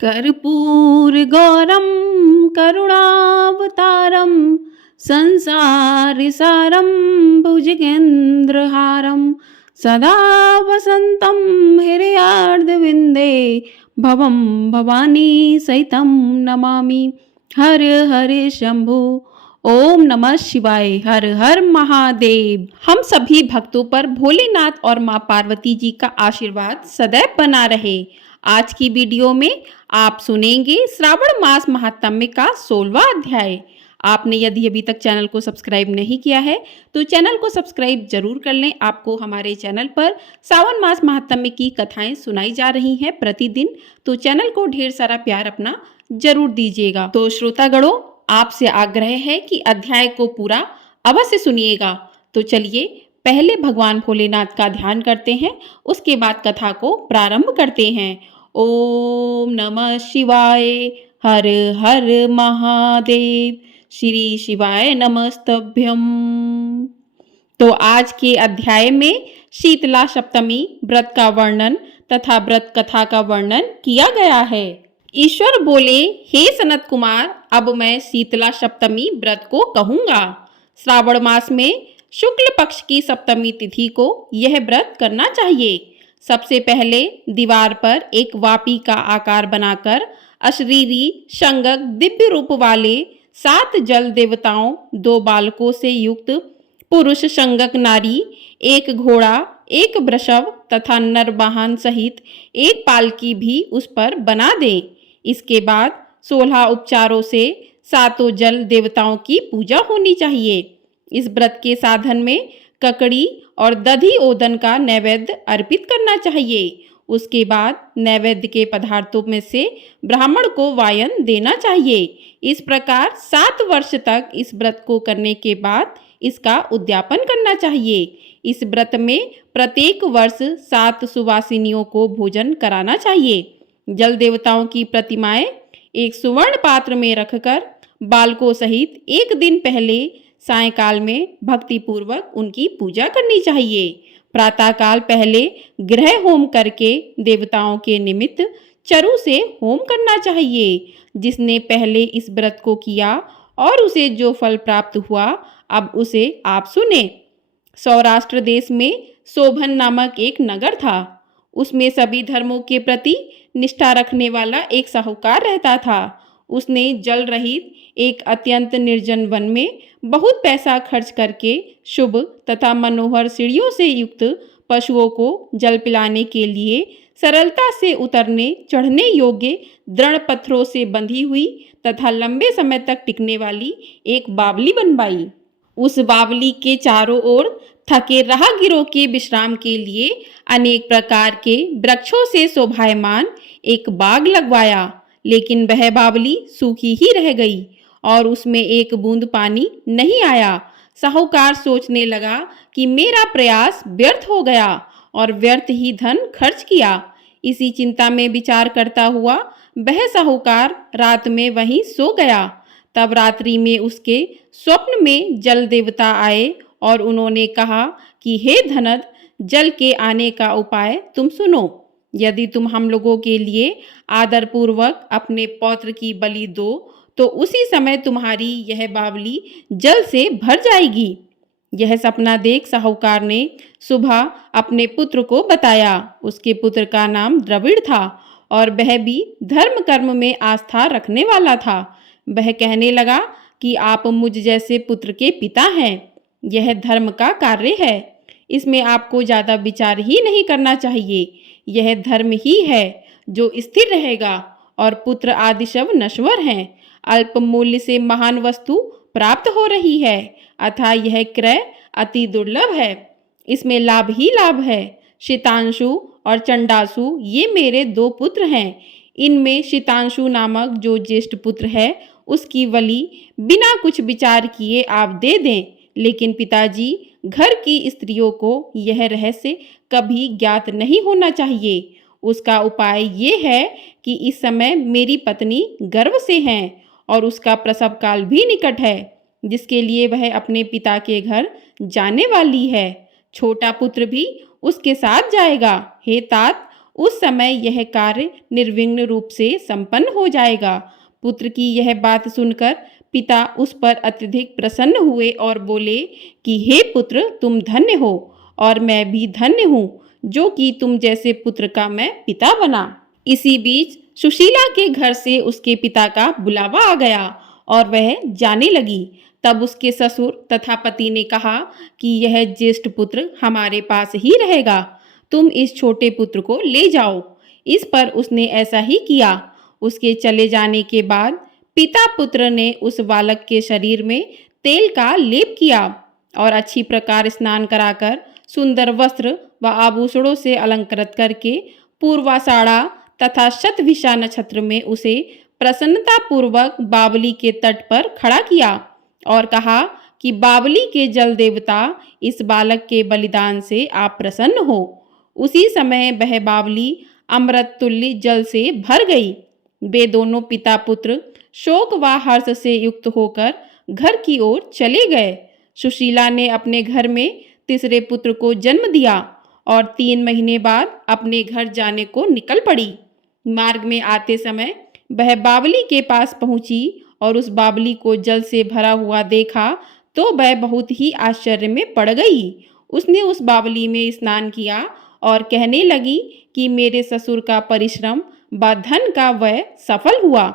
कर्पूरगौरं करुणावतारं संसारसारं भुजगेन्द्रहारं सदा वसन्तं हृदयार्धविन्दे भवं भवानी सहितं नमामि। हर हर शंभु। ओम नमः शिवाय। हर हर महादेव। हम सभी भक्तों पर भोलेनाथ और मां पार्वती जी का आशीर्वाद सदैव बना रहे। आज की वीडियो में आप सुनेंगे श्रावण मास महात्म्य का 16वां अध्याय। आपने यदि अभी तक चैनल को सब्सक्राइब नहीं किया है तो चैनल को सब्सक्राइब जरूर कर लें। आपको हमारे चैनल पर श्रावण मास महात्म्य की कथाएं सुनाई जा रही हैं प्रतिदिन, तो चैनल को ढेर सारा प्यार अपना जरूर दीजिएगा। तो श्रोतागणों, आपसे आग्रह है कि अध्याय को पूरा अवश्य सुनिएगा। तो चलिए पहले भगवान भोलेनाथ का ध्यान करते हैं, उसके बाद कथा को प्रारंभ करते हैं। ओम नमः शिवाय। हर हर महादेव। श्री शिवाय नमस्तभ्यम। तो आज के अध्याय में शीतला सप्तमी व्रत का वर्णन तथा व्रत कथा का वर्णन किया गया है। ईश्वर बोले, हे सनत कुमार, अब मैं शीतला सप्तमी व्रत को कहूंगा। श्रावण मास में शुक्ल पक्ष की सप्तमी तिथि को यह व्रत करना चाहिए। सबसे पहले दीवार पर एक वापी का आकार बनाकर अशरीरी शंगक दिव्य रूप वाले 7 जल देवताओं, 2 बालकों से युक्त पुरुष शंगक नारी, एक घोड़ा, एक वृषभ तथा नर वाहन सहित एक पालकी भी उस पर बना दें। इसके बाद 16 उपचारों से 7 जल देवताओं की पूजा होनी चाहिए। इस व्रत के साधन में ककड़ी और दधी ओदन का नैवेद्य अर्पित करना चाहिए। उसके बाद नैवेद्य के पदार्थों में से ब्राह्मण को वायन देना चाहिए। इस प्रकार 7 वर्ष तक इस व्रत को करने के बाद इसका उद्यापन करना चाहिए। इस व्रत में प्रत्येक वर्ष 7 सुवासिनियों को भोजन कराना चाहिए। जल देवताओं की प्रतिमाएं एक सुवर्ण पात्र में रखकर बालकों सहित एक दिन पहले सायंकाल में भक्ति पूर्वक उनकी पूजा करनी चाहिए। प्रातःकाल पहले गृह होम करके देवताओं के निमित्त चरु से होम करना चाहिए। जिसने पहले इस व्रत को किया और उसे जो फल प्राप्त हुआ, अब उसे आप सुने। सौराष्ट्र देश में शोभन नामक एक नगर था। उसमें सभी धर्मों के प्रति निष्ठा रखने वाला एक साहूकार रहता था। उसने जल रहित एक अत्यंत निर्जन वन में बहुत पैसा खर्च करके शुभ तथा मनोहर सीढ़ियों से युक्त पशुओं को जल पिलाने के लिए सरलता से उतरने चढ़ने योग्य दृढ़ पत्थरों से बंधी हुई तथा लंबे समय तक टिकने वाली एक बावली बनवाई। उस बावली के चारों ओर थके राहगीरों के विश्राम के लिए अनेक प्रकार के वृक्षों से शोभायमान एक बाग लगवाया। लेकिन वह बावली सूखी ही रह गई और उसमें एक बूंद पानी नहीं आया। साहूकार सोचने लगा कि मेरा प्रयास व्यर्थ हो गया और व्यर्थ ही धन खर्च किया। इसी चिंता में विचार करता हुआ वह साहूकार रात में वहीं सो गया। तब रात्रि में उसके स्वप्न में जल देवता आए और उन्होंने कहा कि हे धनद, जल के आने का उपाय तुम सुनो। यदि तुम हम लोगों के लिए आदरपूर्वक अपने पौत्र की बलि दो तो उसी समय तुम्हारी यह बावली जल से भर जाएगी। यह सपना देख साहूकार ने सुबह अपने पुत्र को बताया। उसके पुत्र का नाम द्रविड़ था और वह भी धर्म कर्म में आस्था रखने वाला था। वह कहने लगा कि आप मुझ जैसे पुत्र के पिता हैं। यह धर्म का कार्य है, इसमें आपको ज़्यादा विचार ही नहीं करना चाहिए। यह धर्म ही है जो स्थिर रहेगा और पुत्र आदि सब नश्वर हैं। अल्प मूल्य से महान वस्तु प्राप्त हो रही है, अतः यह क्रय अति दुर्लभ है। इसमें लाभ ही लाभ है। शीतांशु और चंडासु ये मेरे 2 पुत्र हैं। इनमें शीतांशु नामक जो ज्येष्ठ पुत्र है उसकी बलि बिना कुछ विचार किए आप दे दें। लेकिन पिताजी, घर की स्त्रियों को यह रहस्य कभी ज्ञात नहीं होना चाहिए। उसका उपाय ये है कि इस समय मेरी पत्नी गर्भ से हैं और उसका प्रसव काल भी निकट है, जिसके लिए वह अपने पिता के घर जाने वाली है। छोटा पुत्र भी उसके साथ जाएगा। हे तात, उस समय यह कार्य निर्विघ्न रूप से संपन्न हो जाएगा। पुत्र की यह बात सुनकर पिता उस पर अत्यधिक प्रसन्न हुए और बोले कि हे पुत्र, तुम धन्य हो और मैं भी धन्य हूँ जो कि तुम जैसे पुत्र का मैं पिता बना। इसी बीच सुशीला के घर से उसके पिता का बुलावा आ गया और वह जाने लगी। तब उसके ससुर तथा पति ने कहा कि यह ज्येष्ठ पुत्र हमारे पास ही रहेगा, तुम इस छोटे पुत्र को ले जाओ। इस पर उसने ऐसा ही किया। उसके चले जाने के बाद पिता पुत्र ने उस बालक के शरीर में तेल का लेप किया और अच्छी प्रकार स्नान कराकर सुंदर वस्त्र व आभूषणों से अलंकृत करके पूर्वाषाढ़ा तथा शतभिषा नक्षत्र में उसे प्रसन्नता पूर्वक बावली के तट पर खड़ा किया और कहा कि बावली के जल देवता, इस बालक के बलिदान से आप प्रसन्न हो। उसी समय वह बावली अमृत तुल्य जल से भर गई। वे दोनों पिता पुत्र शोक व हर्ष से युक्त होकर घर की ओर चले गए। सुशीला ने अपने घर में तीसरे पुत्र को जन्म दिया और 3 महीने बाद अपने घर जाने को निकल पड़ी। मार्ग में आते समय वह बावली के पास पहुंची और उस बावली को जल से भरा हुआ देखा तो वह बहुत ही आश्चर्य में पड़ गई। उसने उस बावली में स्नान किया और कहने लगी कि मेरे ससुर का परिश्रम व धन का व्यय सफल हुआ।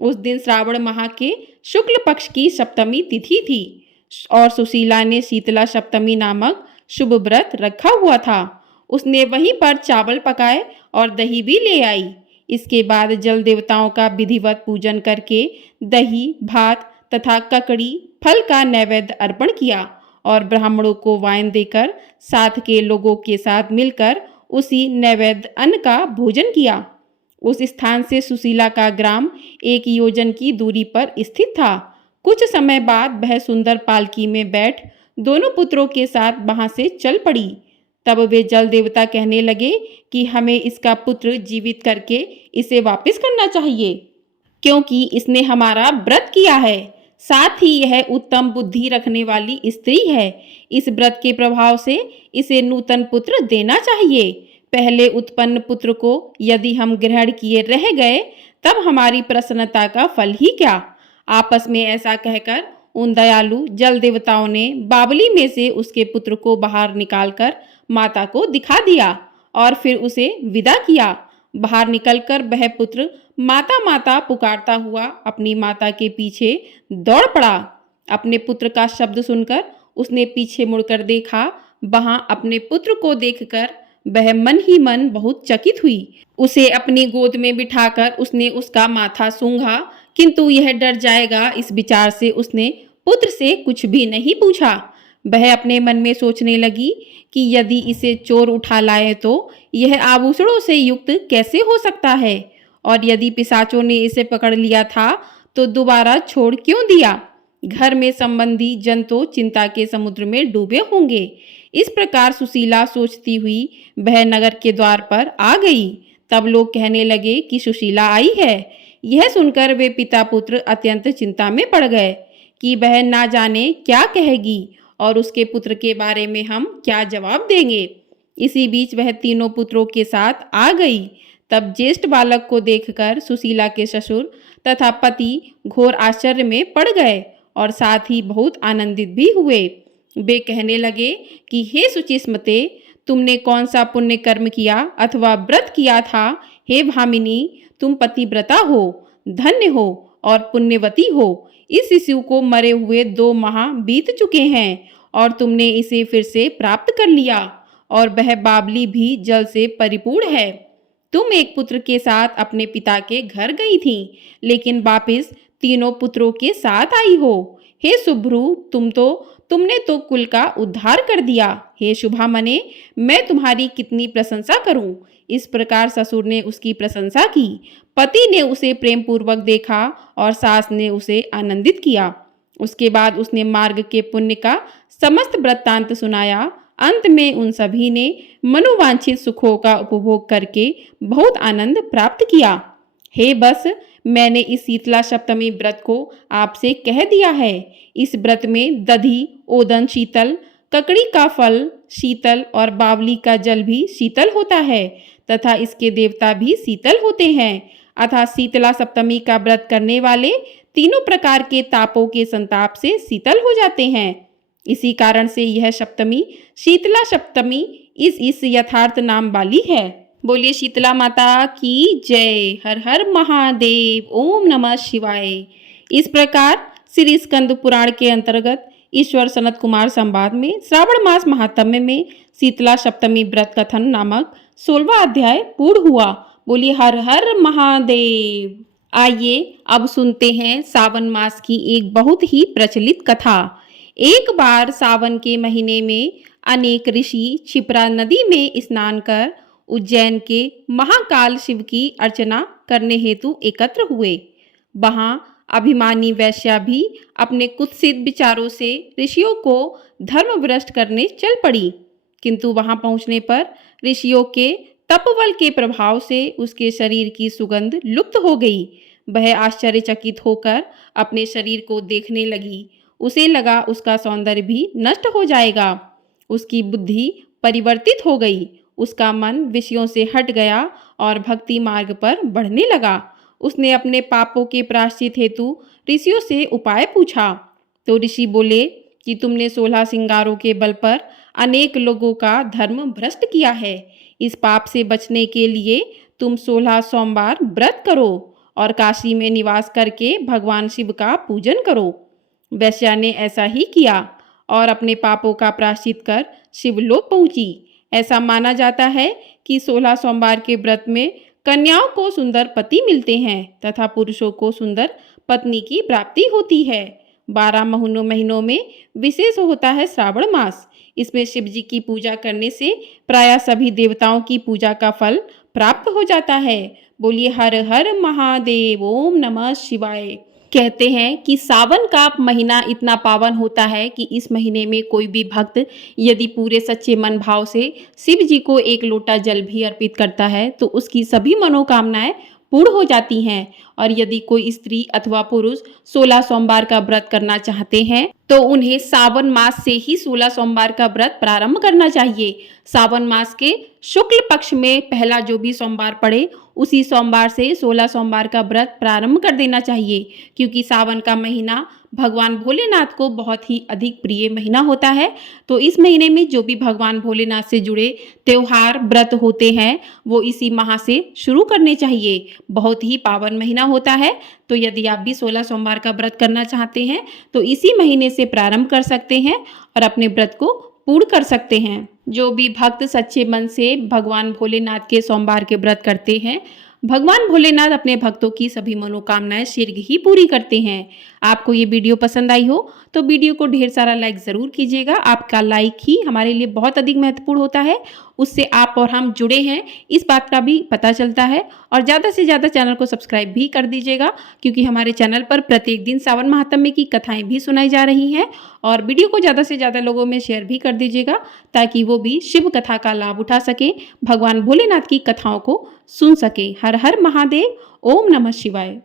उस दिन श्रावण माह के शुक्ल पक्ष की सप्तमी तिथि थी और सुशीला ने शीतला सप्तमी नामक शुभ व्रत रखा हुआ था। उसने वहीं पर चावल पकाए और दही भी ले आई। इसके बाद जल देवताओं का विधिवत पूजन करके दही, भात तथा ककड़ी फल का नैवेद्य अर्पण किया और ब्राह्मणों को वाइन देकर साथ के लोगों के साथ मिलकर उसी नैवेद्य अन्न का भोजन किया। उस स्थान से सुशीला का ग्राम 1 योजन की दूरी पर स्थित था। कुछ समय बाद वह सुंदर पालकी में बैठ दोनों पुत्रों के साथ वहां से चल पड़ी। तब वे जल देवता कहने लगे कि हमें इसका पुत्र जीवित करके इसे वापस करना चाहिए, क्योंकि इसने हमारा व्रत किया है। साथ ही यह उत्तम बुद्धि रखने वाली स्त्री है। इस व्रत के प्रभाव से इसे नूतन पुत्र देना चाहिए। पहले उत्पन्न पुत्र को यदि हम ग्रहण किए रह गए तब हमारी प्रसन्नता का फल ही क्या। आपस में ऐसा कहकर उन दयालु जल देवताओं ने बावली में से उसके पुत्र को बाहर निकालकर माता को दिखा दिया और फिर उसे विदा किया। बाहर निकलकर वह पुत्र माता माता पुकारता हुआ अपनी माता के पीछे दौड़ पड़ा। अपने पुत्र का शब्द सुनकर उसने पीछे मुड़कर देखा। वहां अपने पुत्र को देखकर वह मन ही मन बहुत चकित हुई। उसे अपनी गोद में बिठाकर उसने उसका माथा सूंघा, किंतु यह डर जाएगा इस विचार से उसने पुत्र से कुछ भी नहीं पूछा। वह अपने मन में सोचने लगी कि यदि इसे चोर उठा लाए तो यह आभूषणों से युक्त कैसे हो सकता है, और यदि पिशाचों ने इसे पकड़ लिया था तो दोबारा छोड़ क्यों दिया। घर में संबंधी जन तो चिंता के समुद्र में डूबे होंगे। इस प्रकार सुशीला सोचती हुई वह नगर के द्वार पर आ गई। तब लोग कहने लगे कि सुशीला आई है। यह सुनकर वे पिता पुत्र अत्यंत चिंता में पड़ गए कि वह ना जाने क्या कहेगी और उसके पुत्र के बारे में हम क्या जवाब देंगे। इसी बीच वह तीनों पुत्रों के साथ आ गई। तब ज्येष्ठ बालक को देखकर सुशीला के ससुर तथा पति घोर आश्चर्य में पड़ गए और साथ ही बहुत आनंदित भी हुए। वे कहने लगे कि हे सुचिस्मते, तुमने कौन सा पुण्य कर्म किया अथवा व्रत किया था। हे भामिनी, तुम पतिव्रता हो, धन्य हो और पुण्यवती हो। इस शिशु को मरे हुए 2 माह बीत चुके हैं और तुमने इसे फिर से प्राप्त कर लिया और वह बावली भी जल से परिपूर्ण है। तुम एक पुत्र के साथ अपने पिता के घर गई थी, लेकिन वापस तीनों पुत्रों के साथ आई हो। हे शुभ्रू, तुमने तो कुल का उद्धार कर दिया। हे शुभामने, मैं तुम्हारी कितनी प्रशंसा करूं। इस प्रकार ससुर ने उसकी प्रशंसा की। पति ने उसे प्रेम पूर्वक देखा और सास ने उसे आनंदित किया। उसके बाद उसने मार्ग के पुण्य का समस्त वृत्तांत सुनाया। अंत में उन सभी ने मनोवांछित सुखों का उपभोग करके बहुत आनंद प्राप्त किया। हे बस, मैंने इस शीतला सप्तमी व्रत को आपसे कह दिया है। इस व्रत में दधी, ओदन शीतल, ककड़ी का फल शीतल और बावली का जल भी शीतल होता है तथा इसके देवता भी शीतल होते हैं। अतः शीतला सप्तमी का व्रत करने वाले तीनों प्रकार के तापों के संताप से शीतल हो जाते हैं। इसी कारण से यह सप्तमी शीतला सप्तमी इस यथार्थ नाम वाली है। बोलिए शीतला माता की जय। हर हर महादेव। ओम नमः शिवाय। इस प्रकार श्री स्कंद पुराण के अंतर्गत ईश्वर सनत कुमार संवाद में श्रावण मास महात्म्य में शीतला सप्तमी व्रत कथन नामक 16वां अध्याय पूर्ण हुआ। बोलिए हर हर महादेव। आइए अब सुनते हैं सावन मास की एक बहुत ही प्रचलित कथा। एक बार सावन के महीने में अनेक ऋषि क्षिप्रा नदी में स्नान कर उज्जैन के महाकाल शिव की अर्चना करने हेतु एकत्र हुए। वहां अभिमानी वैश्या भी अपने कुत्सित विचारों से ऋषियों को धर्मभ्रष्ट करने चल पड़ी। किंतु वहां पहुंचने पर ऋषियों के तपबल के प्रभाव से उसके शरीर की सुगंध लुप्त हो गई। वह आश्चर्यचकित होकर अपने शरीर को देखने लगी। उसे लगा उसका सौंदर्य भी नष्ट हो जाएगा। उसकी बुद्धि परिवर्तित हो गई। उसका मन विषयों से हट गया और भक्ति मार्ग पर बढ़ने लगा। उसने अपने पापों के प्रायश्चित हेतु ऋषियों से उपाय पूछा। तो ऋषि बोले कि तुमने 16 श्रृंगारों के बल पर अनेक लोगों का धर्म भ्रष्ट किया है। इस पाप से बचने के लिए तुम 16 सोमवार व्रत करो और काशी में निवास करके भगवान शिव का पूजन करो। वैश्या ने ऐसा ही किया और अपने पापों का प्रायश्चित कर शिवलोक पहुंची। ऐसा माना जाता है कि 16 सोमवार के व्रत में कन्याओं को सुंदर पति मिलते हैं तथा पुरुषों को सुंदर पत्नी की प्राप्ति होती है। 12 महीनों में विशेष होता है श्रावण मास। इसमें शिव जी की पूजा करने से प्रायः सभी देवताओं की पूजा का फल प्राप्त हो जाता है। बोलिए हर हर महादेव। ओम नमः शिवाय। कहते हैं कि सावन का महीना इतना पावन होता है कि इस महीने में कोई भी भक्त यदि पूरे सच्चे मन भाव से शिव जी को एक लोटा जल भी अर्पित करता है तो उसकी सभी मनोकामनाएं पूर्ण हो जाती हैं। और यदि कोई स्त्री अथवा पुरुष 16 सोमवार का व्रत करना चाहते हैं तो उन्हें सावन मास से ही 16 सोमवार का व्रत प्रारंभ करना चाहिए। सावन मास के शुक्ल पक्ष में पहला जो भी सोमवार पड़े उसी सोमवार से 16 सोमवार का व्रत प्रारंभ कर देना चाहिए, क्योंकि सावन का महीना भगवान भोलेनाथ को बहुत ही अधिक प्रिय महीना होता है। तो इस महीने में जो भी भगवान भोलेनाथ से जुड़े त्योहार व्रत होते हैं वो इसी माह से शुरू करने चाहिए। बहुत ही पावन महीना होता है। तो यदि आप भी 16 सोमवार का व्रत करना चाहते हैं तो इसी महीने से प्रारंभ कर सकते हैं और अपने व्रत को पूर्ण कर सकते हैं। जो भी भक्त सच्चे मन से भगवान भोलेनाथ के सोमवार के व्रत करते हैं, भगवान भोलेनाथ अपने भक्तों की सभी मनोकामनाएं शीघ्र ही पूरी करते हैं। आपको ये वीडियो पसंद आई हो तो वीडियो को ढेर सारा लाइक ज़रूर कीजिएगा। आपका लाइक ही हमारे लिए बहुत अधिक महत्वपूर्ण होता है। उससे आप और हम जुड़े हैं इस बात का भी पता चलता है। और ज़्यादा से ज़्यादा चैनल को सब्सक्राइब भी कर दीजिएगा, क्योंकि हमारे चैनल पर प्रत्येक दिन सावन महात्म्य की कथाएँ भी सुनाई जा रही हैं। और वीडियो को ज़्यादा से ज़्यादा लोगों में शेयर भी कर दीजिएगा ताकि वो भी शिव कथा का लाभ उठा सकें, भगवान भोलेनाथ की कथाओं को सुन सकें। हर हर महादेव। ओम नमः शिवाय।